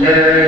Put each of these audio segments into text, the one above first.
Yeah.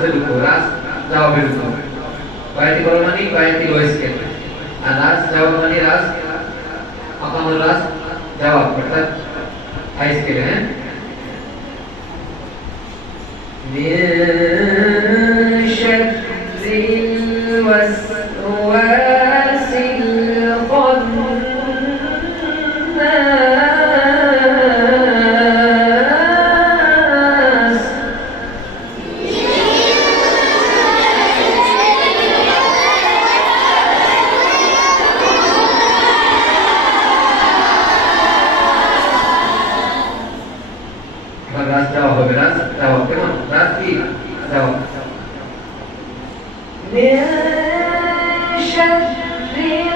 কেমন রাস্তায় ঢুকবো রাস জবাবে ঢুকবো বাইরে করম মানে বাইরে লো স্কেল আর রাস জবাব মানে রাস আকামুল রাস জবাব অর্থাৎ হাই স্কেলে হ্যাঁ من شر الوسواس شر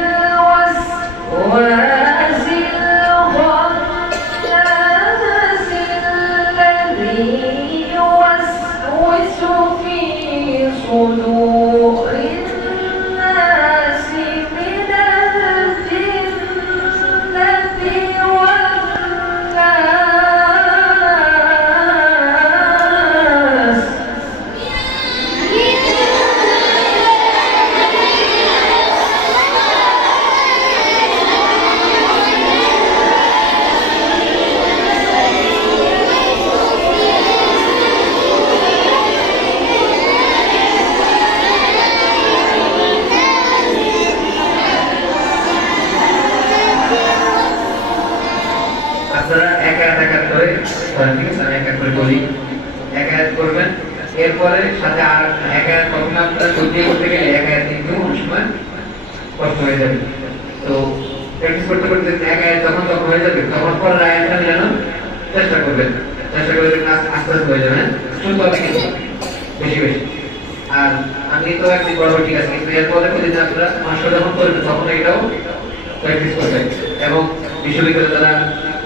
ঠিক আছে? আমি করে বলি। এক এক করবেন। এরপরে সাথে আর এক এক প্রথমে আপনারা সত্যি করতে গেলে এক এক কিন্তু সময় কষ্ট হয়ে যাবে। তো প্র্যাকটিস করতে করতে এক এক যখন তখন হয়ে যাবে, তখন পরে আয়াতটা মিলানোর চেষ্টা করবেন। চেষ্টা করে দেখবেন আস্তে আস্তে হয়ে যাবে হ্যাঁ? শুনতে হবে কিন্তু বেশি বেশি। আর আমি তো একদিন বরাবর ঠিক আছে কিন্তু এরপরে প্রতিদিন আপনারা মাস্টার যখন করবেন তখন এটাও প্র্যাকটিস করবেন। এবং বিশ্ববিদ্যালয়ে যারা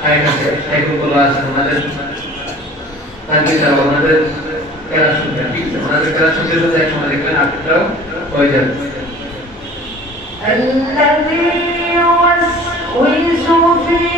সাহেব আছে সাহেবগুলো আছে ওনাদের তাদের যারা ওনাদের প্যারা শুনবেন ঠিক আছে ওনাদের প্যারা শুনতে শুনতে এক সময় দেখবেন আপনারাও হয়ে যাবে الذي يوسوس في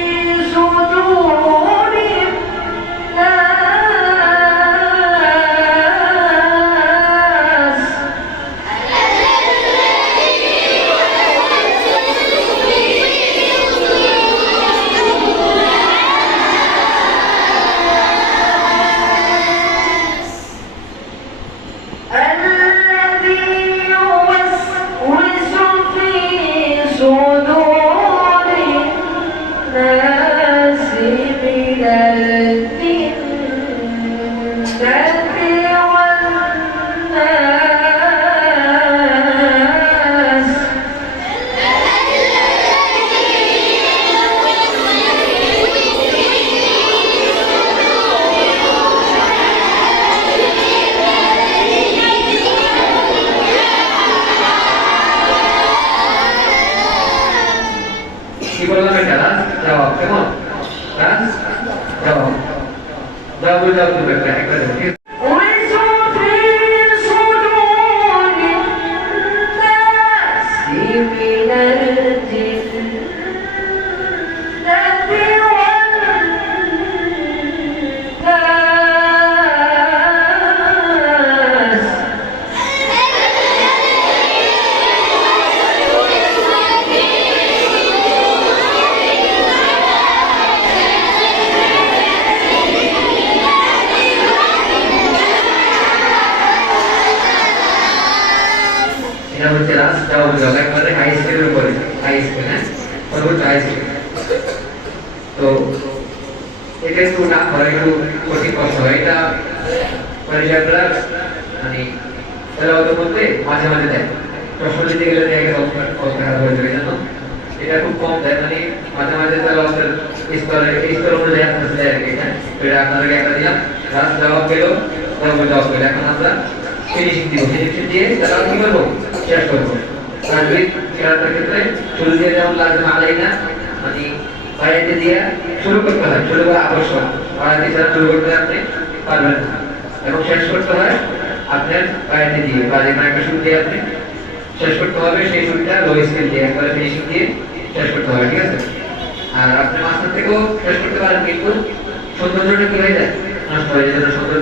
যাও বলে যাও তুমি যাও যাও একবারে হাই স্কুলের উপরে হাই স্কুল হ্যাঁ? সর্বোচ্চ হাই স্কুল তো এটা একটু না করে একটু কঠিন কষ্ট হয়। এটা পরিচালকরা মানে তেলাওয়াত করতে মাঝে মাঝে দেয়। প্রশ্ন দিতে গেলে গেছে অবস্থা খারাপ হয়ে যাবে, জানো? এটা খুব কম দেয় মানে মাঝে মাঝে তেলাওয়াতের স্তরে স্তর অনুযায়ী আপনাদের দেয় আর কি হ্যাঁ? এটা আপনাদেরকে একটা দিলাম। লাস্ট জবাব পেল জবাব পেল। এখন আমরা শুরু করতে হবে একবারে ফিনিশিং দিয়ে শেষ করতে হবে। ঠিক আছে আর আপনি মাস্টার থেকেও শেষ করতে পারেন কিন্তু সৌন্দর্যটা কি যায় নষ্ট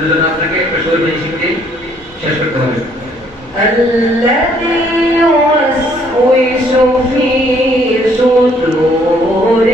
জন্য আপনাকে একটা শুরু ফিনিশিং দিয়ে الذي يوسوس في صدور